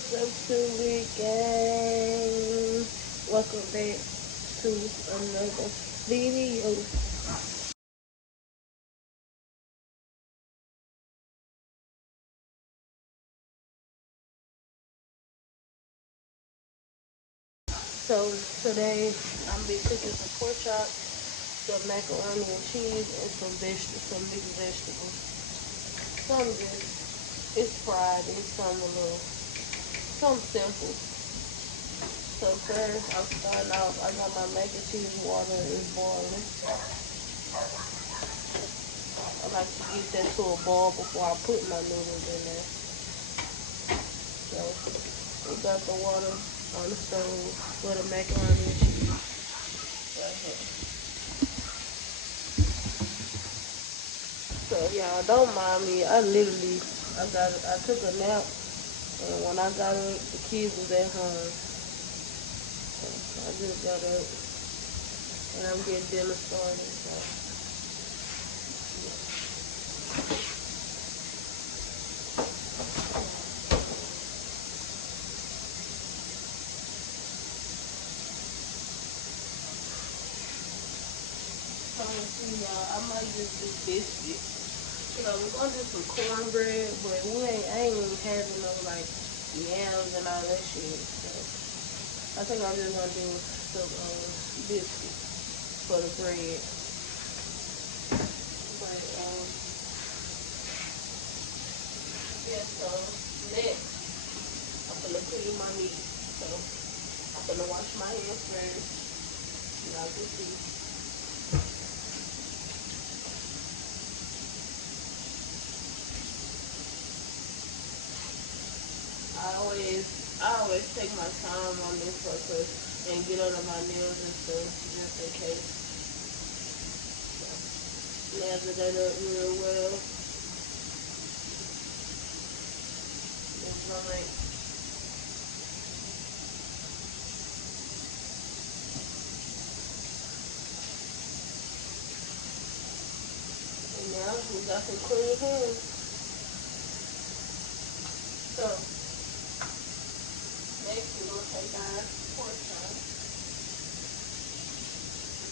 What's up, Tuli gang? Welcome back to another video. So today I'm be cooking some pork chops, some macaroni and cheese, and some mixed vegetables. Some just it's fried and some simple. So first I'm starting off. I got my mac and cheese water is boiling. I like to get that to a boil before I put my noodles in there. So we got the water on the stove for the macaroni and cheese right here. So y'all don't mind me. I took a nap, and when I got up, the kids was at home. So I just got up and I'm getting dinner started. So let's see y'all. I might just do biscuits. You know, we're gonna do some cornbread, but I ain't even having no like yams and all that shit. So I think I'm just gonna do some biscuits for the bread. But yeah, so next I'm gonna clean my meat. So I'm gonna wash my hands first. Y'all can see. I always take my time on this process and get under my nails and stuff just in case. Lather that up real well. And like, and now we got some clean hands. So next we're gonna take our pork chops,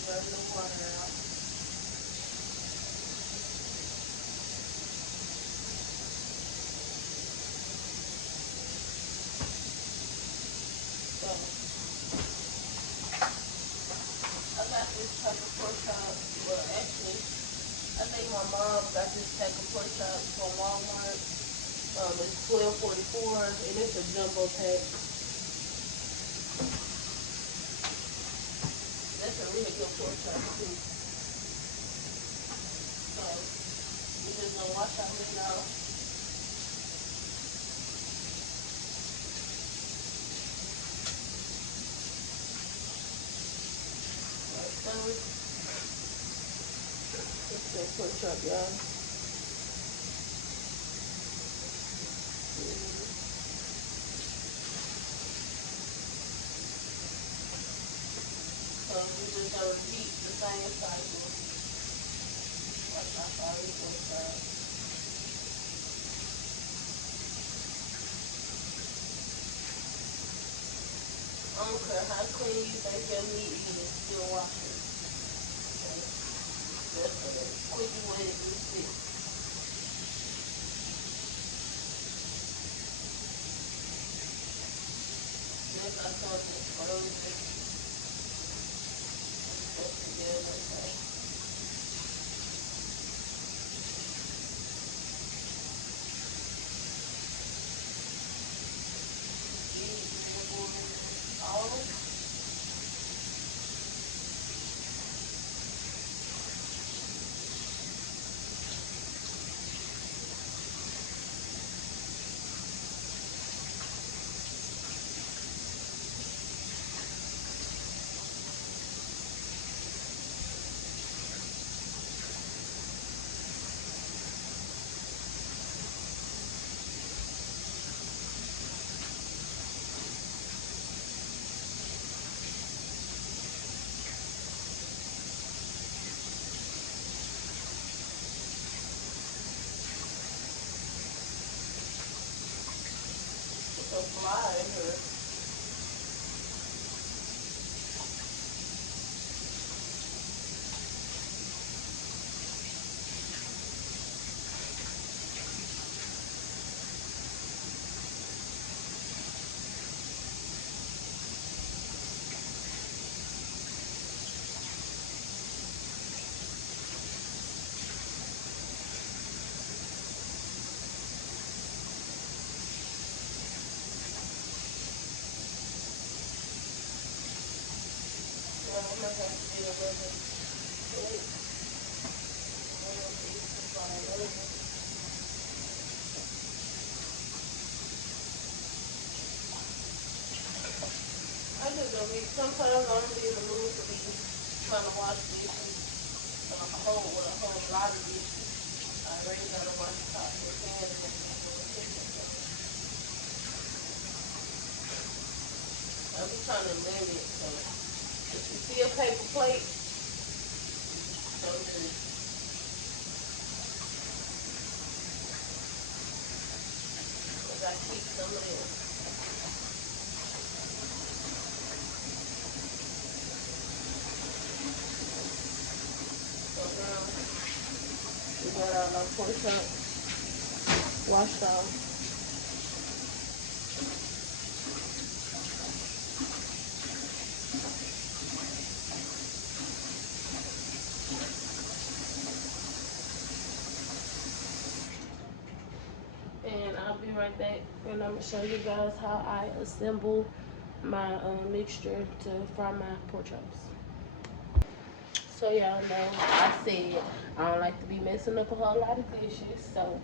rub the water out. So I got this type of pork chop. Well, actually, I think my mom got this type of pork chop from Walmart. It's $12.44 and it's a jumbo pack. That's a really good pork chop too. So we just gonna wash our meat out. So let's go pork chop, y'all. So we just gonna repeat the same cycle. Like my sorry pork chop. I don't care how clean you think your meat is, still wash it. Okay. That's the quickest way to do it. Next I start to frozen. That's together like that. a fly in here. I'm gonna have to get a little bit late. I just don't be, sometimes I don't be in the mood to be trying to wash dishes with a whole lot of dishes. I already gotta wash the top of the pan and everything. I be trying to limit, so if you see a paper plate, don't do it. Because I keep some of this. So now, we got our pork chop washed off. And I'll be right back, and I'm going to show you guys how I assemble my mixture to fry my pork chops. So y'all know I said I don't like to be messing up a whole lot of dishes, so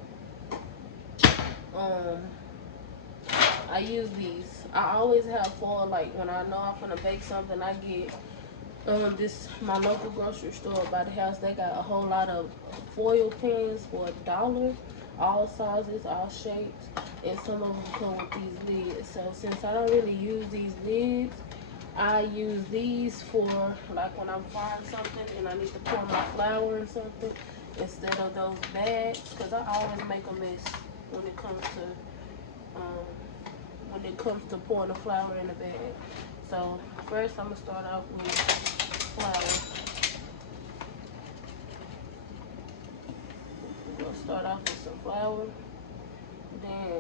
I use these. I always have foil, like when I know I'm gonna bake something, I get my local grocery store by the house. They got a whole lot of foil pans for $1, all sizes, all shapes, and some of them come with these lids. So since I don't really use these lids, I use these for like when I'm frying something and I need to pour my flour in something instead of those bags, because I always make a mess when it comes to pouring the flour in a bag. So first I'm gonna start off with flour. We're gonna start off with some flour. Then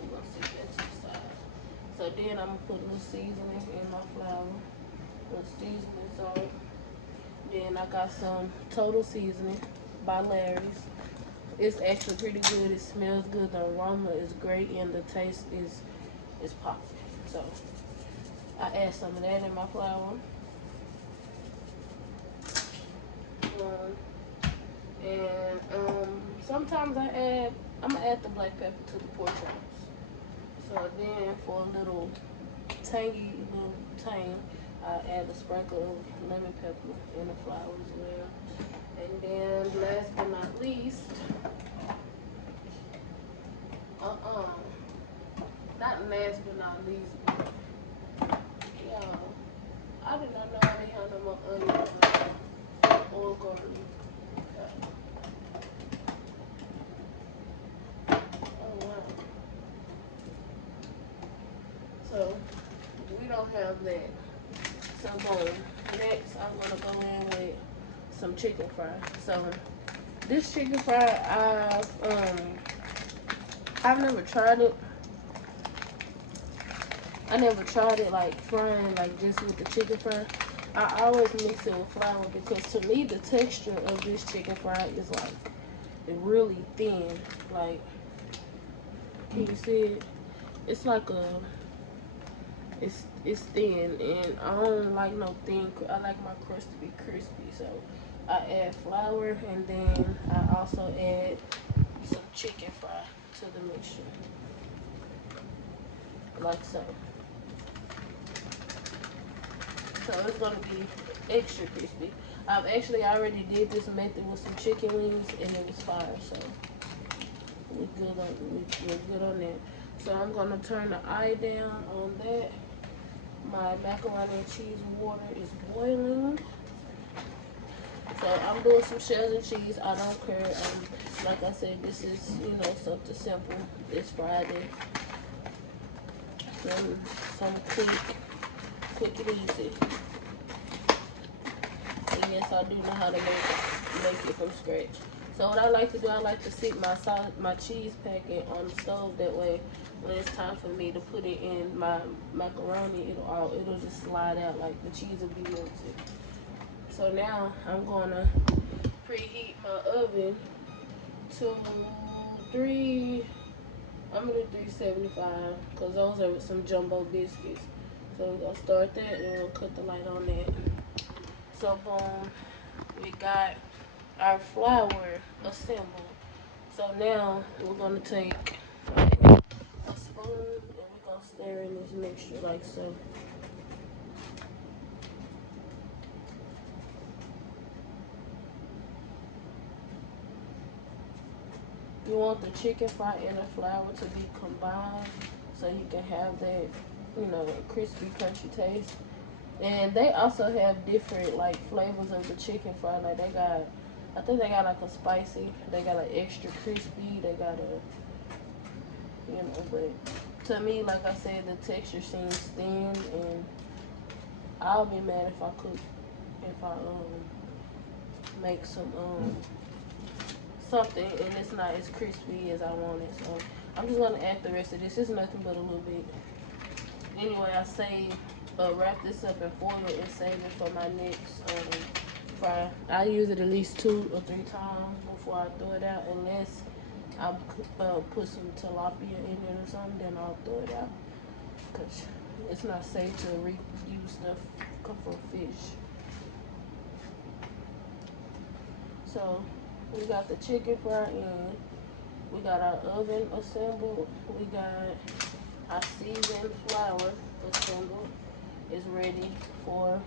we're gonna set that to the side. So then I'm gonna put a little seasoning in my flour. The seasoning salt. Then I got some Total Seasoning by Larry's. It's actually pretty good. It smells good. The aroma is great, and the taste is popping. So I add some of that in my flour. And sometimes I'm gonna add the black pepper to the pork chops. So then for a little tang, I add a sprinkle of lemon pepper in the flour as well. And then last but not least, not last but not least, but yeah, I did not know they had no more onions or garlic. Oh wow. So we don't have that. So next I'm gonna go in with some chicken fry. So this chicken fry, I've never tried it. I never tried it like frying, like just with the chicken fry. I always mix it with flour because to me the texture of this chicken fry is like really thin. Like, can you see it? It's like it's thin, and I don't like no thin. I like my crust to be crispy, so I add flour, and then I also add some chicken fry to the mixture, like so. So it's gonna be extra crispy. I've actually already did this method with some chicken wings, and it was fire. So we're good on that. So I'm gonna turn the eye down on that. My macaroni and cheese water is boiling. So I'm doing some shells and cheese. I don't care. Like I said, this is, something simple. It's Friday. some quick and easy. And yes, I do know how to make it from scratch. So what I like to do, I like to stick my cheese packet on the stove. That way, when it's time for me to put it in my macaroni, it'll just slide out, like the cheese will be melted. So now I'm gonna preheat my oven to I'm gonna do 375 because those are some jumbo biscuits. So we're gonna start that and we'll cut the light on that. So boom, we got our flour assembled. So now we're gonna take a spoon and we're gonna stir in this mixture like so. You want the chicken fry and the flour to be combined so you can have that, crispy, crunchy taste. And they also have different like flavors of the chicken fry. Like I think they got like a spicy, they got an extra crispy, they got but to me, like I said, the texture seems thin, and I'll be mad if I make something and it's not as crispy as I want it. So I'm just gonna add the rest of this. It's nothing but a little bit. Anyway, I wrap this up in foil and save it for my next fry. I use it at least 2 or 3 times before I throw it out, unless I put some tilapia in it or something, then I'll throw it out, because it's not safe to reuse stuff come from fish. So we got the chicken fry in, we got our oven assembled, we got our seasoned flour assembled. It's ready for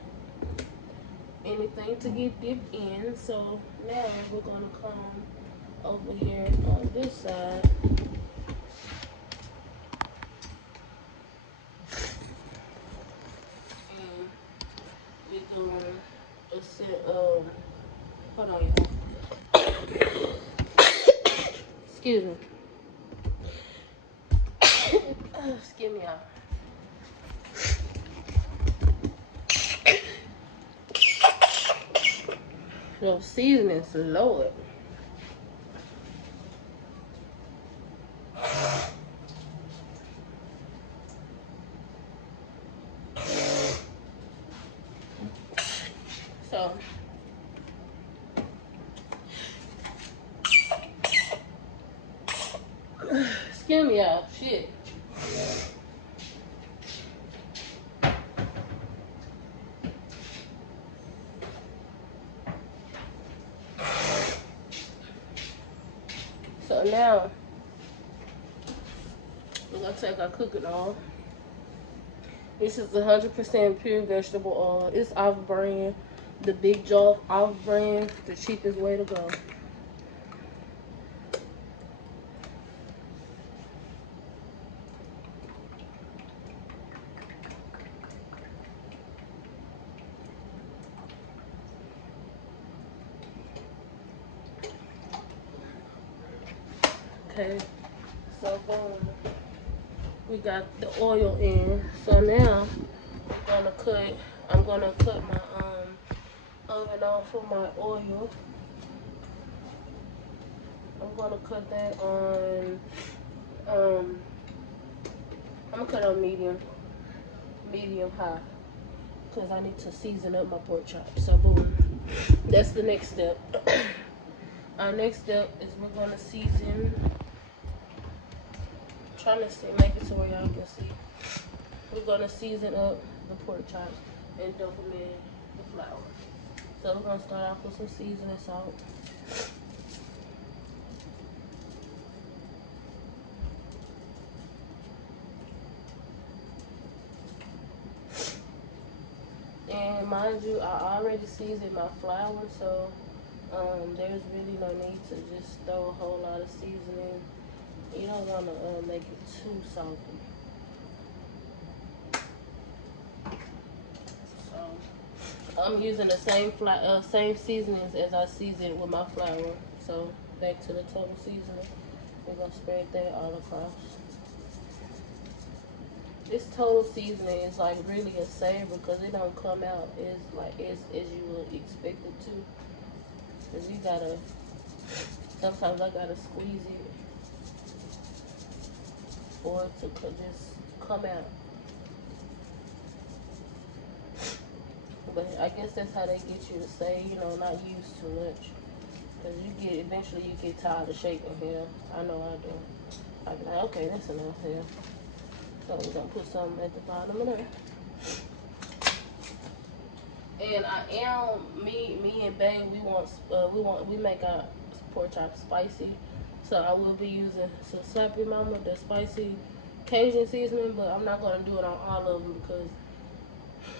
anything to get dipped in. So now we're gonna come over here on this side and we're gonna hold on, y'all. Excuse me. Excuse me, y'all. Those seasonings, Lord. So excuse me, y'all. Shit. So now we're gonna take our cooking oil. This is 100% pure vegetable oil. It's off brand, the Big Jar off brand, the cheapest way to go. Okay, so boom, we got the oil in. So now I'm gonna cut my oven off for my oil. I'm gonna cut that on I'm gonna cut on medium high, because I need to season up my pork chops. So boom, that's the next step. Our next step is we're gonna season. Trying to make it to where y'all can see. We're gonna season up the pork chops and dump them in the flour. So we're gonna start off with some seasoning salt. And mind you, I already seasoned my flour, so there's really no need to just throw a whole lot of seasoning. You don't want to make it too salty. So I'm using the same seasonings as I seasoned with my flour. So back to the total seasoning. We're gonna spread that all across. This total seasoning is like really a save because it don't come out as you would expect it to. Cause you gotta, sometimes I gotta squeeze it for it to just come out. But I guess that's how they get you to say, you know, not use too much. Cause eventually you get tired of shaking here. I know I do. I be like, okay, that's enough here. So we're gonna put something at the bottom of there. And I am me and Bae. We make our pork chop spicy. So I will be using some Slappy Mama, the spicy Cajun seasoning, but I'm not gonna do it on all of them because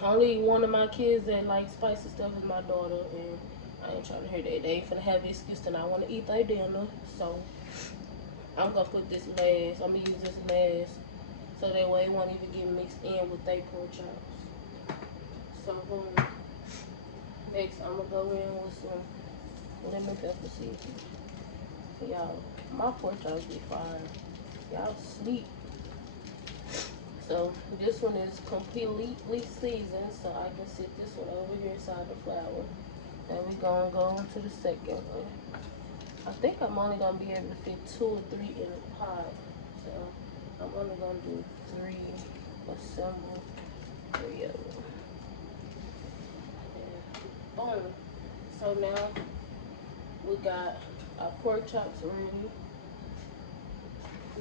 only one of my kids that like spicy stuff is my daughter, and I ain't trying to hear that. They ain't finna have the excuse to not want to eat their dinner. So I'm gonna put this last. I'm gonna use this last, so that way it won't even get mixed in with their pork chops. So boom. Next, I'm gonna go in with some lemon pepper seasoning. Y'all, my pork chops be fire. Y'all sleep. So this one is completely seasoned, so I can sit this one over here inside the flour. Then we gonna go into the second one. I think I'm only gonna be able to fit 2 or 3 in a pot, so I'm only gonna do 3. Assemble 3 of them. And boom. So now we got our pork chops ready.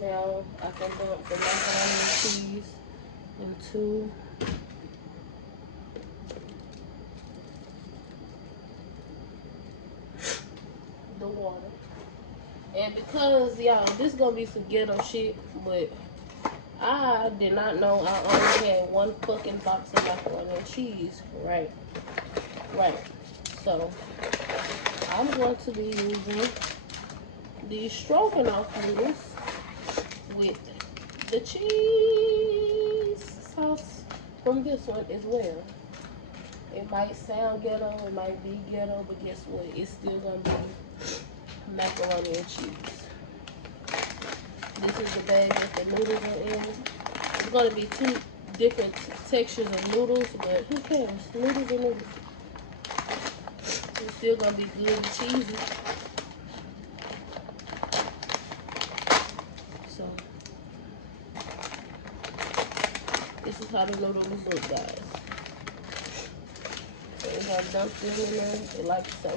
Now I can dump the macaroni and cheese into the water. And because y'all, this gonna be some ghetto shit, but I did not know I only had 1 fucking box of macaroni and cheese. Right. So I'm going to be using the stroganoff noodles with the cheese sauce from this one as well. It might sound ghetto, it might be ghetto, but guess what? It's still gonna be macaroni and cheese. This is the bag that the noodles are in. It's gonna be 2 different textures of noodles, but who cares? Noodles are noodles. It's still gonna be good and cheesy. So this is how the noodles look, guys. So we're gonna dump them in there like so.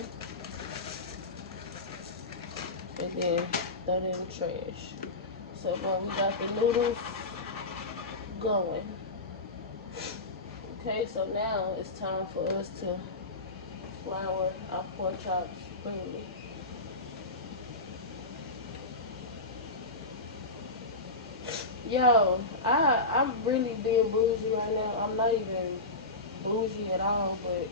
And then throw it in the trash. So now we got the noodles going. Okay, so now it's time for us to flour our pork chops thoroughly. Yo, I'm really being bougie right now. I'm not even bougie at all, but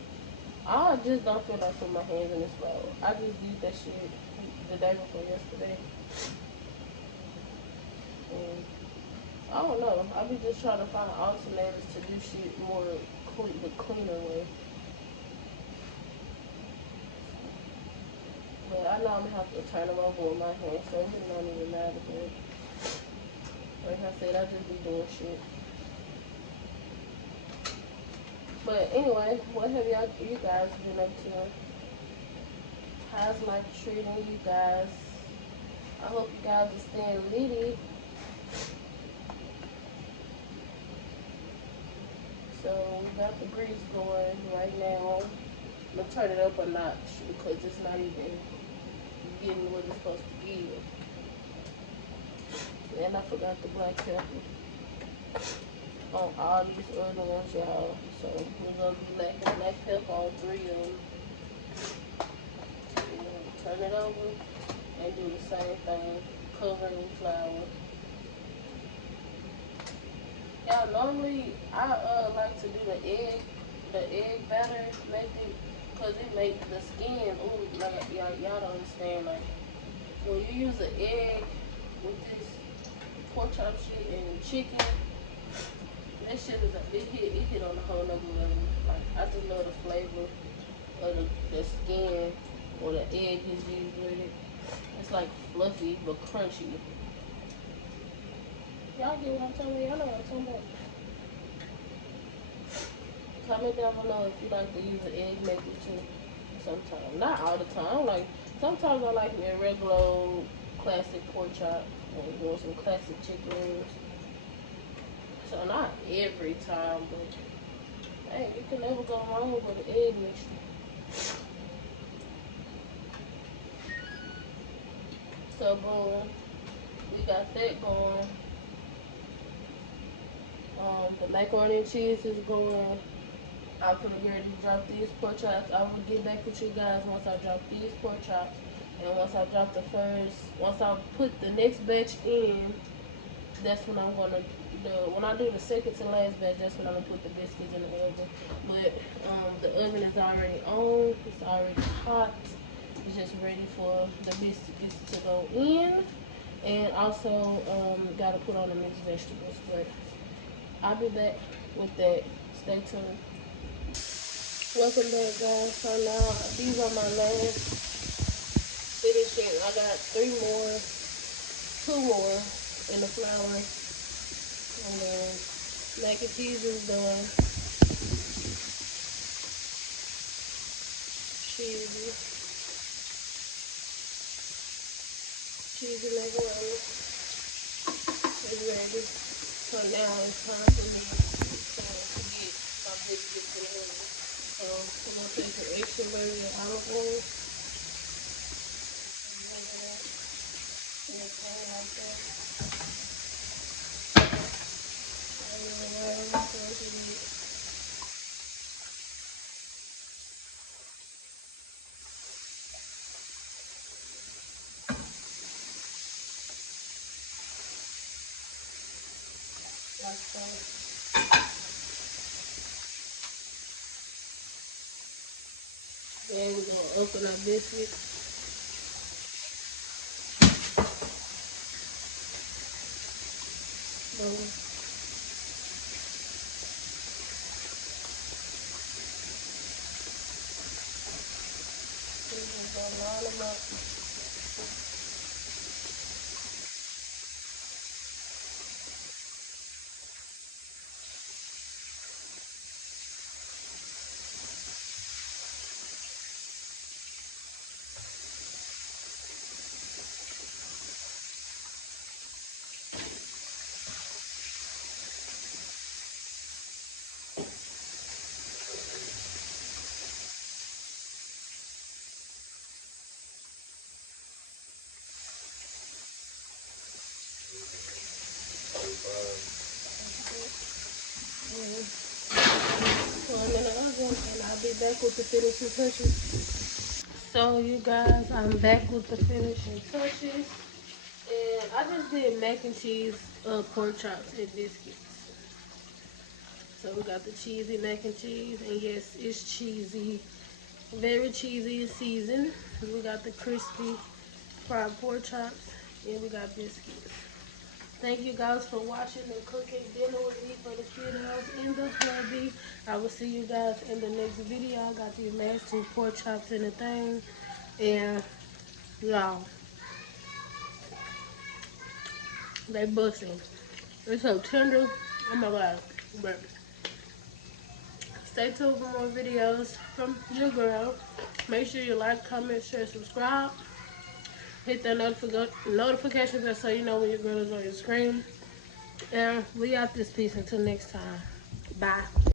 I just don't feel like putting my hands in this flour. I just did that shit the day before yesterday. And I don't know. I be just trying to find alternatives to do shit more the cleaner way. But I know I'm gonna have to turn them over with my hands, so it really don't even matter. But like I said, I just be doing shit. But anyway, what have you guys been up to? How's life treating you guys? I hope you guys are staying litty. So we got the grease going right now. I'm gonna turn it up a notch because it's not even getting what it's supposed to give. And I forgot the black pepper on all these other ones, y'all. So we're gonna be lacking black pepper on 3 of them. Turn it over and do the same thing. Cover it with flour. Y'all, normally I like to do the egg batter method, cause it makes the skin. Ooh, like y'all don't understand. Like when you use an egg with this pork chop shit and chicken, that shit is it hit on a whole nother level. Like I just love the flavor of the skin or the egg is used with it. It's like fluffy but crunchy. Y'all get what I'm talking about? Y'all know what I'm talking about. comment down below if you like to use an egg maker too. Sometimes, not all the time. Like sometimes I like me a regular classic pork chop or doing some classic chicken wings. So not every time, but hey, you can never go wrong with an egg mixture. So boom, we got that going. The macaroni and cheese is going. I'm gonna get ready to drop these pork chops. I will get back with you guys once I drop these pork chops. And once I drop once I put the next batch in, that's when I'm gonna when I do the second to last batch, that's when I'm gonna put the biscuits in the oven. But the oven is already on, it's already hot. It's just ready for the biscuits to go in. And also gotta put on the mixed vegetables. But I'll be back with that. Stay tuned. Welcome back, guys. So now these are my last finishing. I got 2 more in the flour, and then mac and cheese is done. Cheesy macaroni is ready. So now it's time for me to get my biscuits in the oven. So I'm gonna take some extra virgin olive oil and rub it out in the pan like that. And then around so it can get like that. Then we're gonna open our biscuits. Boom. We're just gonna line them up. So I'm in the oven and I'll be back with the finishing touches. So you guys, I'm back with the finishing touches. And I just did mac and cheese, pork chops, and biscuits. So we got the cheesy mac and cheese, and yes, it's cheesy, very cheesy and seasoned. We got the crispy fried pork chops, and we got biscuits. Thank you guys for watching and cooking dinner with me for the kid house in the hubby. I will see you guys in the next video. I got these last 2 pork chops in the thing, and y'all, they busting. It's so tender. Oh my god. But stay tuned for more videos from your girl. Make sure you like, comment, share, subscribe. Hit that notification bell so you know when your girl is on your screen. And we out this piece until next time. Bye.